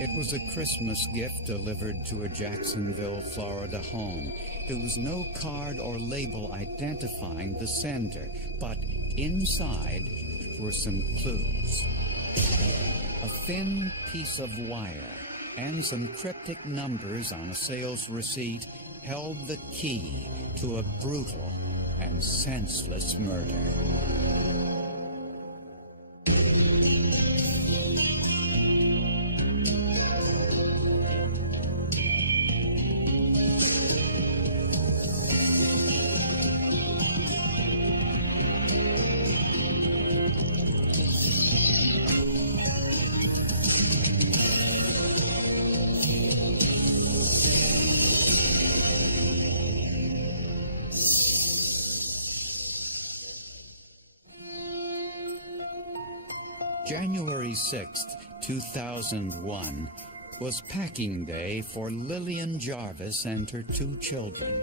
It was a Christmas gift delivered to a Jacksonville, Florida home. There was no card or label identifying the sender, but inside were some clues. A thin piece of wire and some cryptic numbers on a sales receipt held the key to a brutal and senseless murder. January 6th, 2001, was packing day for Lillian Jarvis and her 2 children.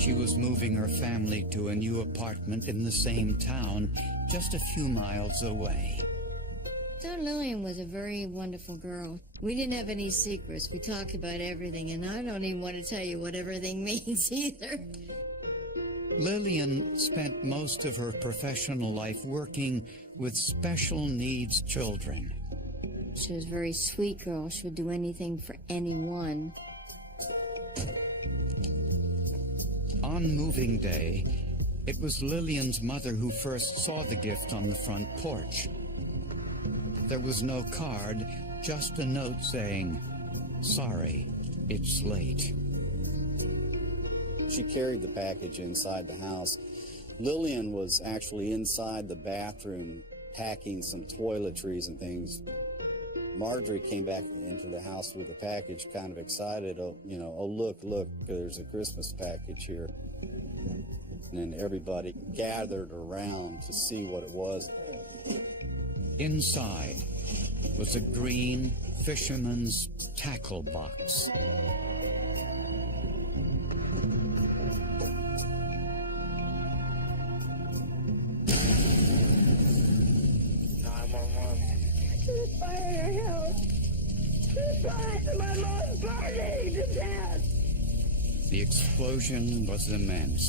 She was moving her family to a new apartment in the same town, just a few miles away. So Lillian was a very wonderful girl. We didn't have any secrets. We talked about everything, and I don't even want to tell you what everything means either. Lillian spent most of her professional life working with special needs children. She was a very sweet girl. She would do anything for anyone. On moving day, it was Lillian's mother who first saw the gift on the front porch. There was no card, just a note saying, "Sorry, it's late." She carried the package inside the house. Lillian was actually inside the bathroom packing some toiletries and things. Marjorie came back into the house with the package, kind of excited. Oh, look, there's a Christmas package here. And then everybody gathered around to see what it was. Inside was a green fisherman's tackle box. 911. There's fire in our house. There's fire and my mom's burning to death. The explosion was immense.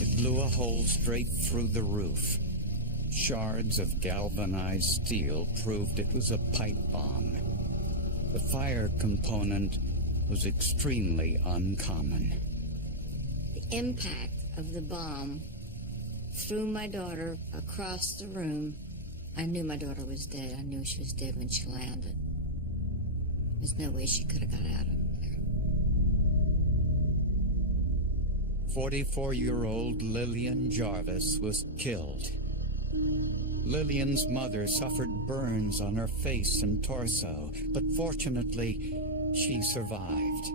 It blew a hole straight through the roof. Shards of galvanized steel proved it was a pipe bomb. The fire component was extremely uncommon. The impact of the bomb threw my daughter across the room. I knew my daughter was dead. I knew she was dead when she landed. There's no way she could have got out of there. 44-year-old Lillian Jarvis was killed. Lillian's mother suffered burns on her face and torso, but fortunately, she survived.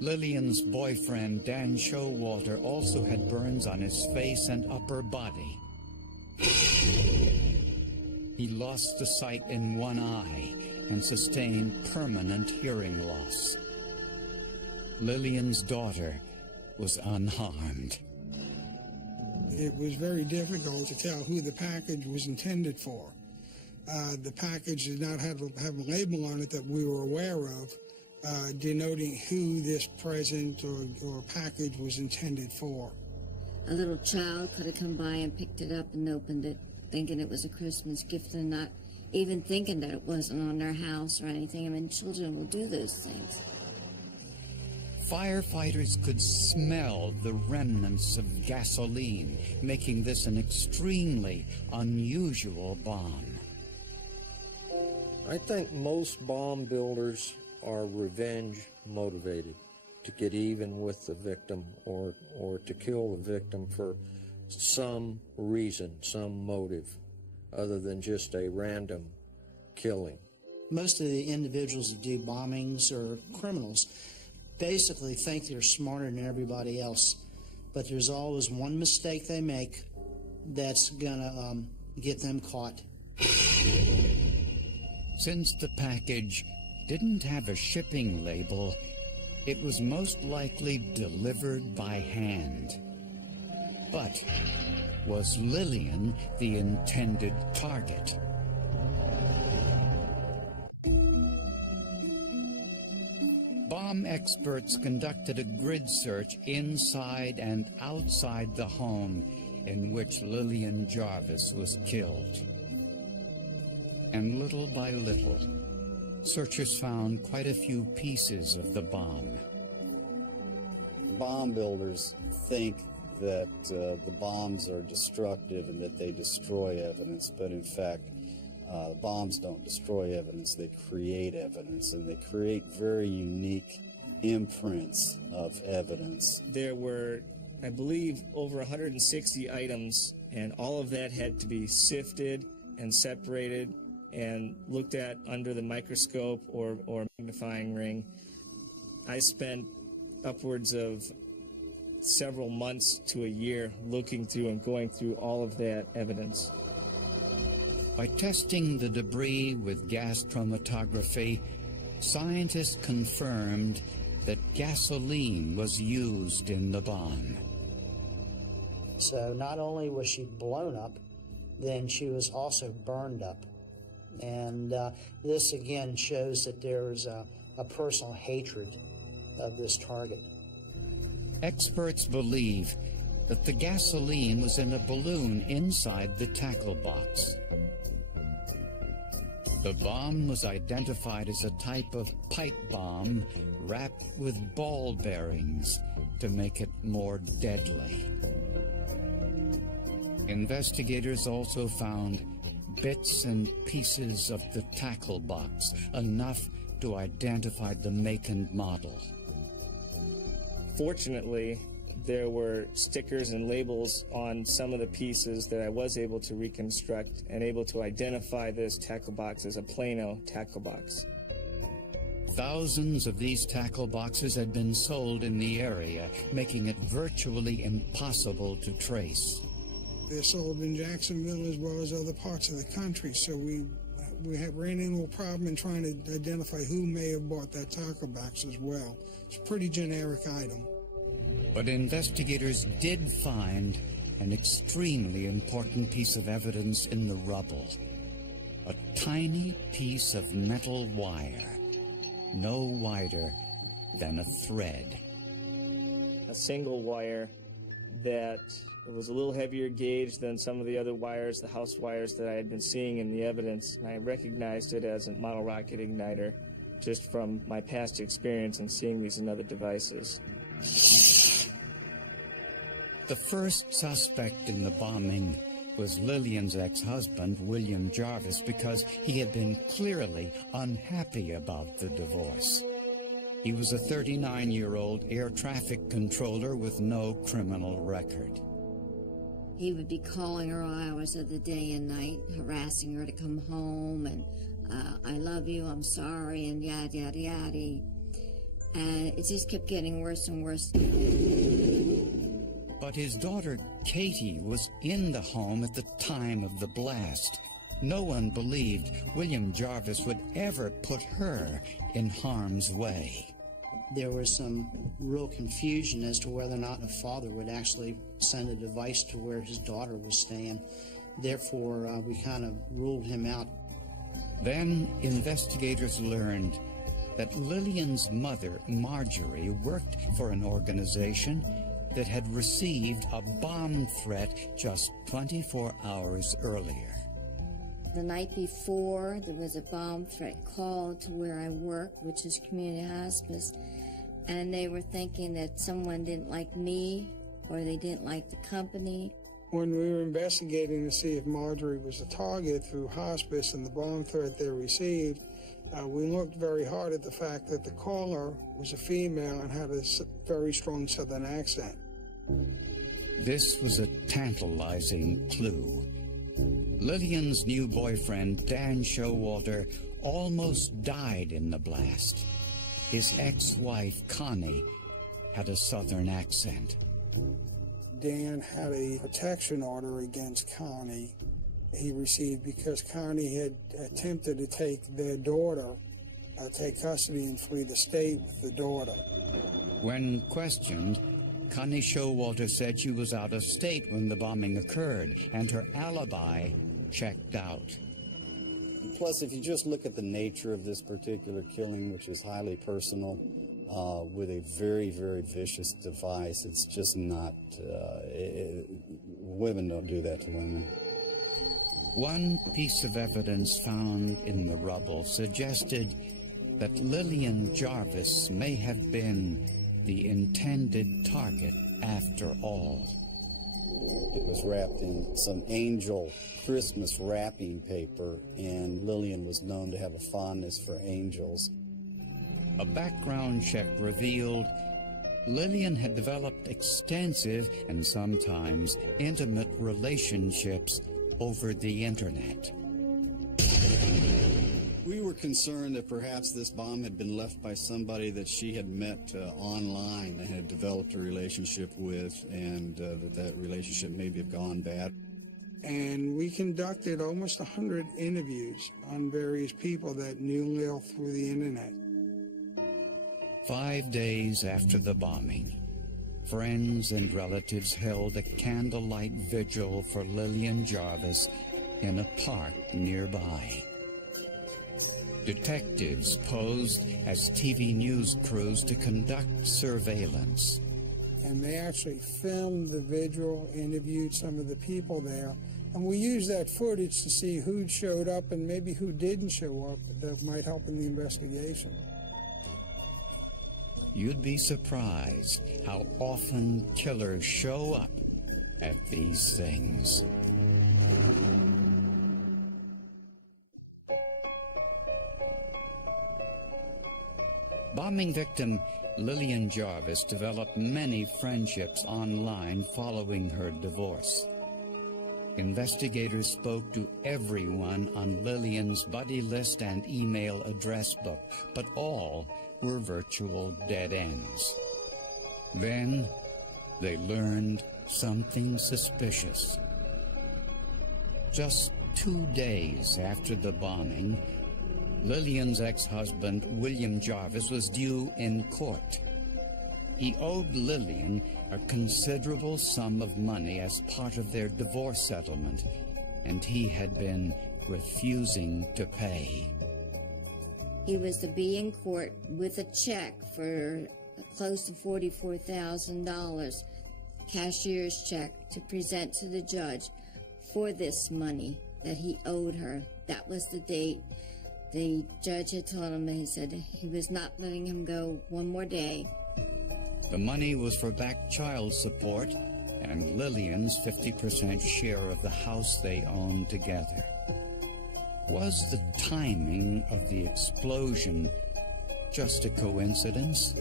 Lillian's boyfriend, Dan Showalter, also had burns on his face and upper body. He lost the sight in one eye and sustained permanent hearing loss. Lillian's daughter was unharmed. It was very difficult to tell who the package was intended for. The package did not have a label on it that we were aware of, denoting who this present or package was intended for. A little child could have come by and picked it up and opened it, thinking it was a Christmas gift and not even thinking that it wasn't on their house or anything. I mean, children will do those things. Firefighters could smell the remnants of gasoline, making this an extremely unusual bomb. I think most bomb builders are revenge motivated, to get even with the victim or to kill the victim for some reason, some motive, other than just a random killing. Most of the individuals that do bombings are criminals. Basically think they're smarter than everybody else, but there's always one mistake they make that's gonna get them caught. Since the package didn't have a shipping label, it was most likely delivered by hand. But was Lillian the intended target? experts conducted a grid search inside and outside the home in which Lillian Jarvis was killed. And little by little, searchers found quite a few pieces of the bomb. Bomb builders think that the bombs are destructive and that they destroy evidence, but in fact, bombs don't destroy evidence, they create evidence, and they create very unique imprints of evidence. There were, I believe, over 160 items, and all of that had to be sifted and separated and looked at under the microscope or magnifying ring. I spent upwards of several months to a year looking through and going through all of that evidence. By testing the debris with gas chromatography, scientists confirmed that gasoline was used in the bomb. So not only was she blown up, then she was also burned up. And this again shows that there was a personal hatred of this target. Experts believe that the gasoline was in a balloon inside the tackle box. The bomb was identified as a type of pipe bomb wrapped with ball bearings to make it more deadly. Investigators also found bits and pieces of the tackle box, enough to identify the make and model. Fortunately, there were stickers and labels on some of the pieces that I was able to reconstruct and able to identify this tackle box as a Plano tackle box. Thousands of these tackle boxes had been sold in the area, making it virtually impossible to trace. They're sold in Jacksonville as well as other parts of the country, so we ran into a problem in trying to identify who may have bought that tackle box as well. It's a pretty generic item. But investigators did find an extremely important piece of evidence in the rubble. A tiny piece of metal wire, no wider than a thread. A single wire that was a little heavier gauge than some of the other wires, the house wires that I had been seeing in the evidence. And I recognized it as a model rocket igniter just from my past experience and seeing these in other devices. The first suspect in the bombing was Lillian's ex-husband, William Jarvis, because he had been clearly unhappy about the divorce. He was a 39-year-old air traffic controller with no criminal record. He would be calling her all hours of the day and night, harassing her to come home, and I love you, I'm sorry, and yada, yada, yada. And it just kept getting worse and worse. But his daughter, Katie, was in the home at the time of the blast. No one believed William Jarvis would ever put her in harm's way. There was some real confusion as to whether or not a father would actually send a device to where his daughter was staying. Therefore, we kind of ruled him out. Then investigators learned that Lillian's mother, Marjorie, worked for an organization that had received a bomb threat just 24 hours earlier. The night before, there was a bomb threat call to where I work, which is community hospice, and they were thinking that someone didn't like me or they didn't like the company. When we were investigating to see if Marjorie was a target through hospice and the bomb threat they received, we looked very hard at the fact that the caller was a female and had a very strong Southern accent. This was a tantalizing clue. Lillian's new boyfriend, Dan Showalter, almost died in the blast. His ex-wife, Connie, had a Southern accent. Dan had a protection order against Connie he received because Connie had attempted to take their daughter, take custody and flee the state with the daughter. When questioned, Connie Showalter said she was out of state when the bombing occurred, and her alibi checked out. Plus, if you just look at the nature of this particular killing, which is highly personal, with a very, very vicious device. It's just not, women don't do that to women. One piece of evidence found in the rubble suggested that Lillian Jarvis may have been the intended target after all. It was wrapped in some angel Christmas wrapping paper, and Lillian was known to have a fondness for angels. A background check revealed Lillian had developed extensive and sometimes intimate relationships over the internet. We were concerned that perhaps this bomb had been left by somebody that she had met online and had developed a relationship with, and that relationship maybe had gone bad. And we conducted almost 100 interviews on various people that knew Lil through the internet. 5 days after the bombing, friends and relatives held a candlelight vigil for Lillian Jarvis in a park nearby. Detectives posed as TV news crews to conduct surveillance. And they actually filmed the vigil, interviewed some of the people there, and we used that footage to see who showed up and maybe who didn't show up that might help in the investigation. You'd be surprised how often killers show up at these things. Bombing victim Lillian Jarvis developed many friendships online following her divorce. Investigators spoke to everyone on Lillian's buddy list and email address book, but all were virtual dead ends. Then they learned something suspicious. Just 2 days after the bombing, Lillian's ex-husband, William Jarvis, was due in court. He owed Lillian a considerable sum of money as part of their divorce settlement, and he had been refusing to pay. He was to be in court with a check for close to $44,000, cashier's check, to present to the judge for this money that he owed her. That was the date. The judge had told him, he said he was not letting him go one more day. The money was for back child support and Lillian's 50% share of the house they owned together. Was the timing of the explosion just a coincidence?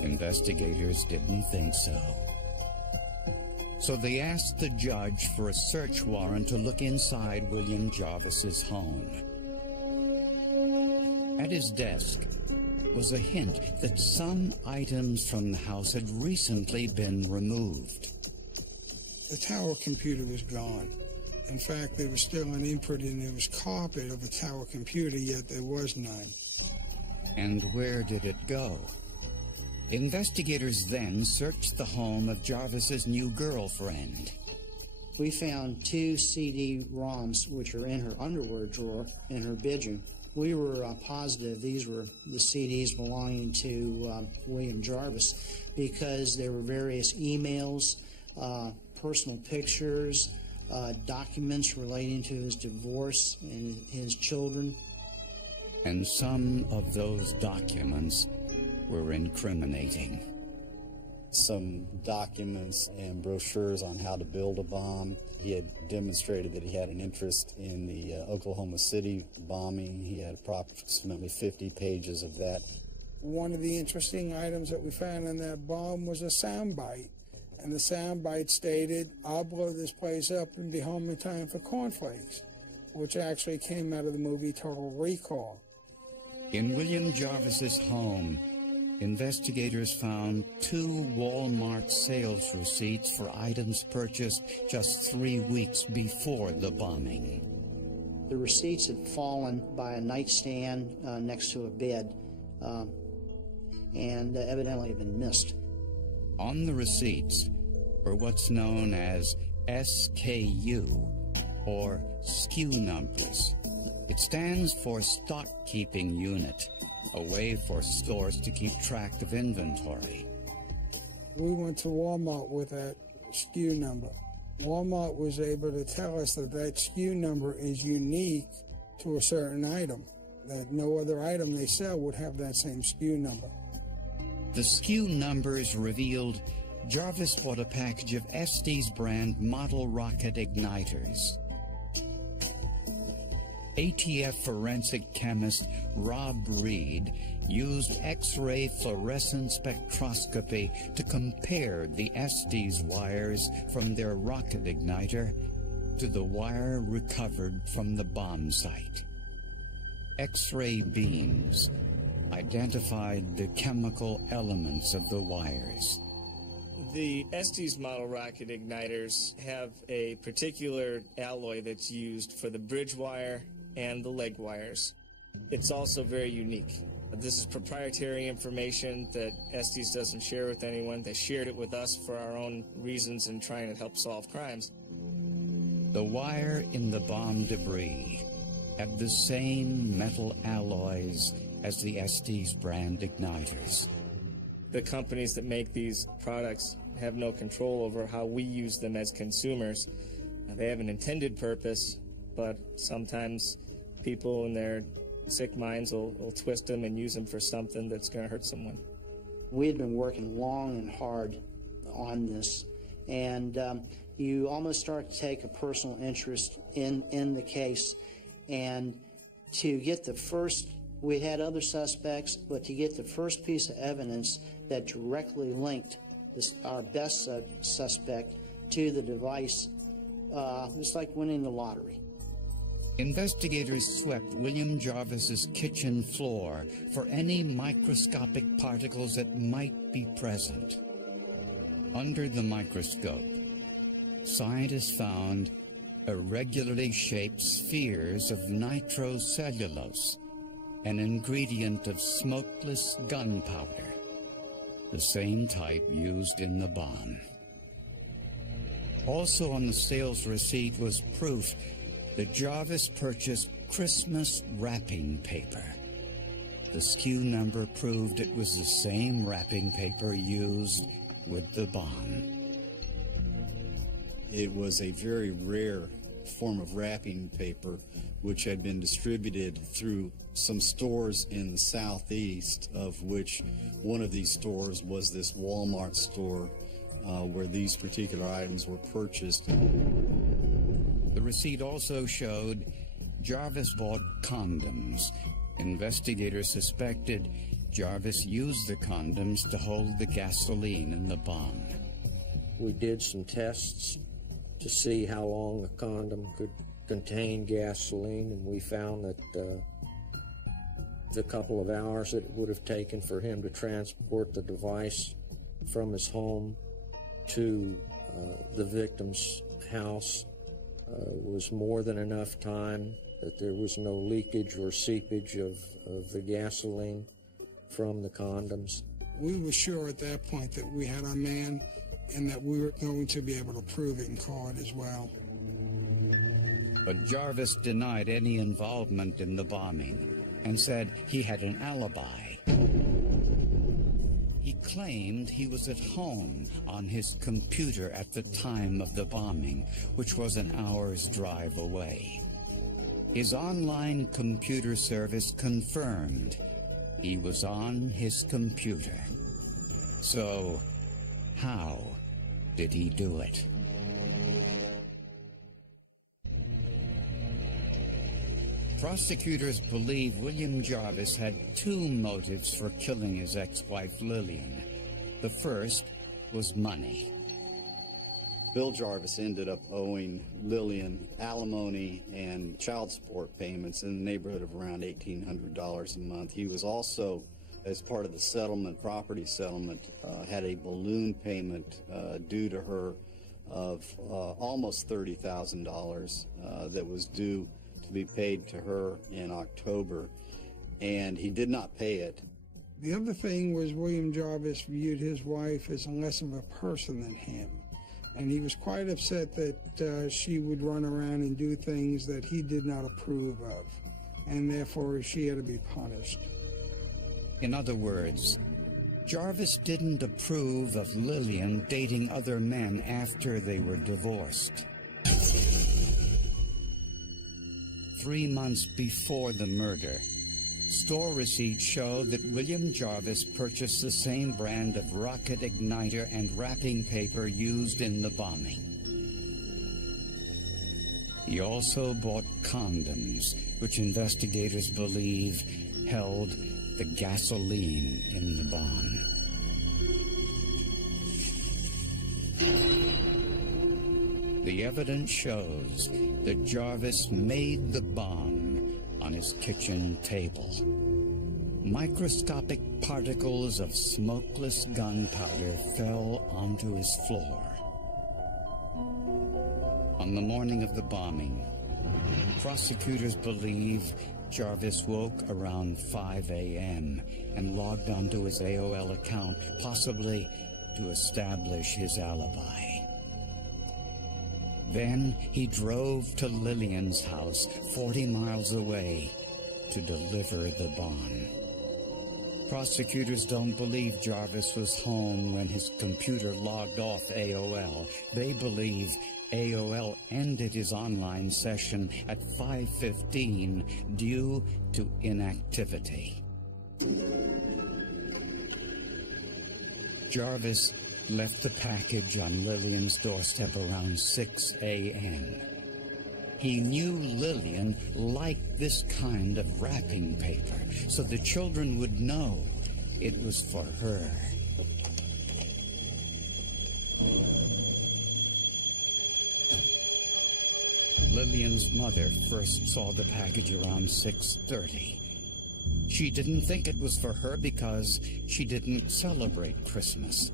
Investigators didn't think so. So they asked the judge for a search warrant to look inside William Jarvis's home. At his desk was a hint that some items from the house had recently been removed. The tower computer was gone. In fact, there was still an imprint and there was carpet of a tower computer, yet there was none. And where did it go? Investigators then searched the home of Jarvis's new girlfriend. We found 2 CD-ROMs, which are in her underwear drawer in her bedroom. We were positive these were the CDs belonging to William Jarvis because there were various emails, personal pictures, documents relating to his divorce and his children. And some of those documents were incriminating. Some documents and brochures on how to build a bomb. He had demonstrated that he had an interest in the Oklahoma City bombing. He had approximately 50 pages of that. One of the interesting items that we found in that bomb was a soundbite. And the soundbite stated, "I'll blow this place up and be home in time for cornflakes," which actually came out of the movie Total Recall. In William Jarvis's home, investigators found 2 Walmart sales receipts for items purchased just 3 weeks before the bombing. The receipts had fallen by a nightstand next to a bed and evidently had been missed. On the receipts were what's known as SKU, or SKU numbers. It stands for Stock Keeping Unit, a way for stores to keep track of inventory. We went to Walmart with that SKU number. Walmart was able to tell us that that SKU number is unique to a certain item, that no other item they sell would have that same SKU number. The SKU numbers revealed Jarvis bought a package of Estes brand model rocket igniters. ATF forensic chemist Rob Reed used X-ray fluorescent spectroscopy to compare the Estes wires from their rocket igniter to the wire recovered from the bomb site. X-ray beams identified the chemical elements of the wires. The Estes model rocket igniters have a particular alloy that's used for the bridge wire and the leg wires. It's also very unique. This is proprietary information that Estes doesn't share with anyone. They shared it with us for our own reasons in trying to help solve crimes. The wire in the bomb debris had the same metal alloys as the Estes brand igniters. The companies that make these products have no control over how we use them as consumers. They have an intended purpose, but sometimes people in their sick minds will twist them and use them for something that's going to hurt someone. We had been working long and hard on this, and you almost start to take a personal interest in the case. And to get the first, we had other suspects, but to get the first piece of evidence that directly linked our best suspect to the device, it's like winning the lottery. Investigators swept William Jarvis's kitchen floor for any microscopic particles that might be present. Under the microscope, scientists found irregularly shaped spheres of nitrocellulose, an ingredient of smokeless gunpowder, the same type used in the bomb. Also on the sales receipt was proof that Jarvis purchased Christmas wrapping paper. The SKU number proved it was the same wrapping paper used with the bomb. It was a very rare form of wrapping paper which had been distributed through some stores in the southeast, of which one of these stores was this Walmart store where these particular items were purchased. The receipt also showed Jarvis bought condoms. Investigators suspected Jarvis used the condoms to hold the gasoline in the bomb. We did some tests to see how long a condom could contain gasoline, and we found that the couple of hours that it would have taken for him to transport the device from his home to the victim's house was more than enough time, that there was no leakage or seepage of the gasoline from the condoms. We were sure at that point that we had our man and that we were going to be able to prove it in court as well. But Jarvis denied any involvement in the bombing and said he had an alibi. He claimed he was at home on his computer at the time of the bombing, which was an hour's drive away. His online computer service confirmed he was on his computer. So, how did he do it? Prosecutors believe William Jarvis had two motives for killing his ex-wife Lillian. The first was money. Bill Jarvis ended up owing Lillian alimony and child support payments in the neighborhood of around $1,800 a month. He was also, as part of the settlement, property settlement, had a balloon payment due to her of almost $30,000 that was due to be paid to her in October, and he did not pay it. The other thing was William Jarvis viewed his wife as less of a person than him, and he was quite upset that she would run around and do things that he did not approve of, and therefore she had to be punished. In other words, Jarvis didn't approve of Lillian dating other men after they were divorced. 3 months before the murder, store receipts show that William Jarvis purchased the same brand of rocket igniter and wrapping paper used in the bombing. He also bought condoms, which investigators believe held the gasoline in the bomb. The evidence shows that Jarvis made the bomb on his kitchen table. Microscopic particles of smokeless gunpowder fell onto his floor. On the morning of the bombing, prosecutors believe Jarvis woke around 5 a.m. and logged onto his AOL account, possibly to establish his alibi. Then he drove to Lillian's house 40 miles away to deliver the bomb. Prosecutors don't believe Jarvis was home when his computer logged off AOL. They believe AOL ended his online session at 5:15 due to inactivity. Jarvis left the package on Lillian's doorstep around 6 a.m. He knew Lillian liked this kind of wrapping paper, so the children would know it was for her. Lillian's mother first saw the package around 6:30. She didn't think it was for her because she didn't celebrate Christmas.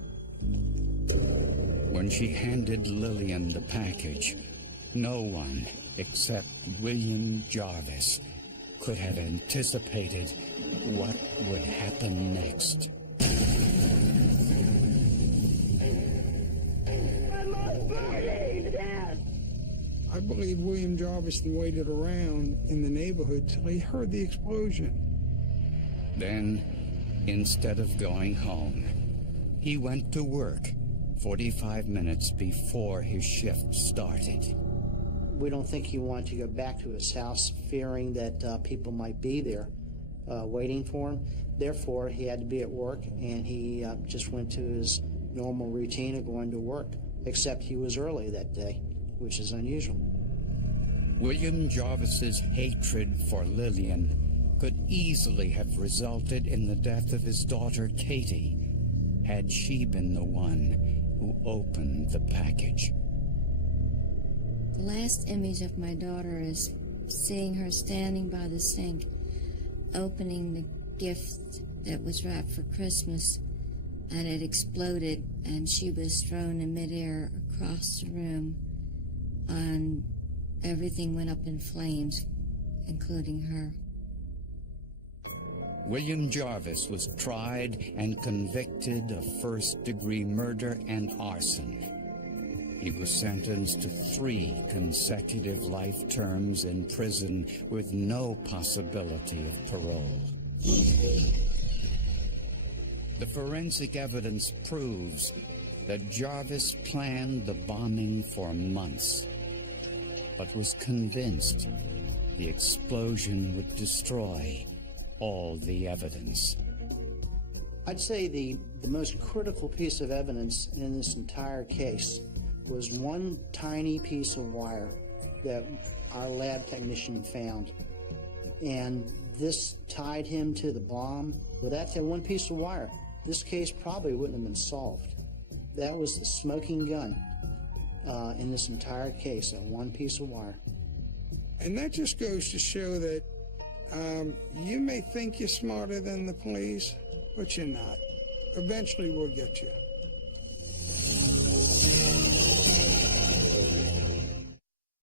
When she handed Lillian the package, no one except William Jarvis could have anticipated what would happen next. My mom's burning, Dad! I believe William Jarvis waited around in the neighborhood till he heard the explosion. Then, instead of going home, he went to work 45 minutes before his shift started. We don't think he wanted to go back to his house fearing that people might be there waiting for him. Therefore, he had to be at work, and he just went to his normal routine of going to work, except he was early that day, which is unusual. William Jarvis's hatred for Lillian could easily have resulted in the death of his daughter Katie, had she been the one who opened the package. The last image of my daughter is seeing her standing by the sink, opening the gift that was wrapped for Christmas, and it exploded, and she was thrown in midair across the room, and everything went up in flames, including her. William Jarvis was tried and convicted of first-degree murder and arson. He was sentenced to 3 consecutive life terms in prison with no possibility of parole. The forensic evidence proves that Jarvis planned the bombing for months, but was convinced the explosion would destroy all the evidence. I'd say the most critical piece of evidence in this entire case was one tiny piece of wire that our lab technician found. And this tied him to the bomb. Without that one piece of wire, this case probably wouldn't have been solved. That was the smoking gun in this entire case, that one piece of wire. And that just goes to show that you may think you're smarter than the police, but you're not. Eventually we'll get you.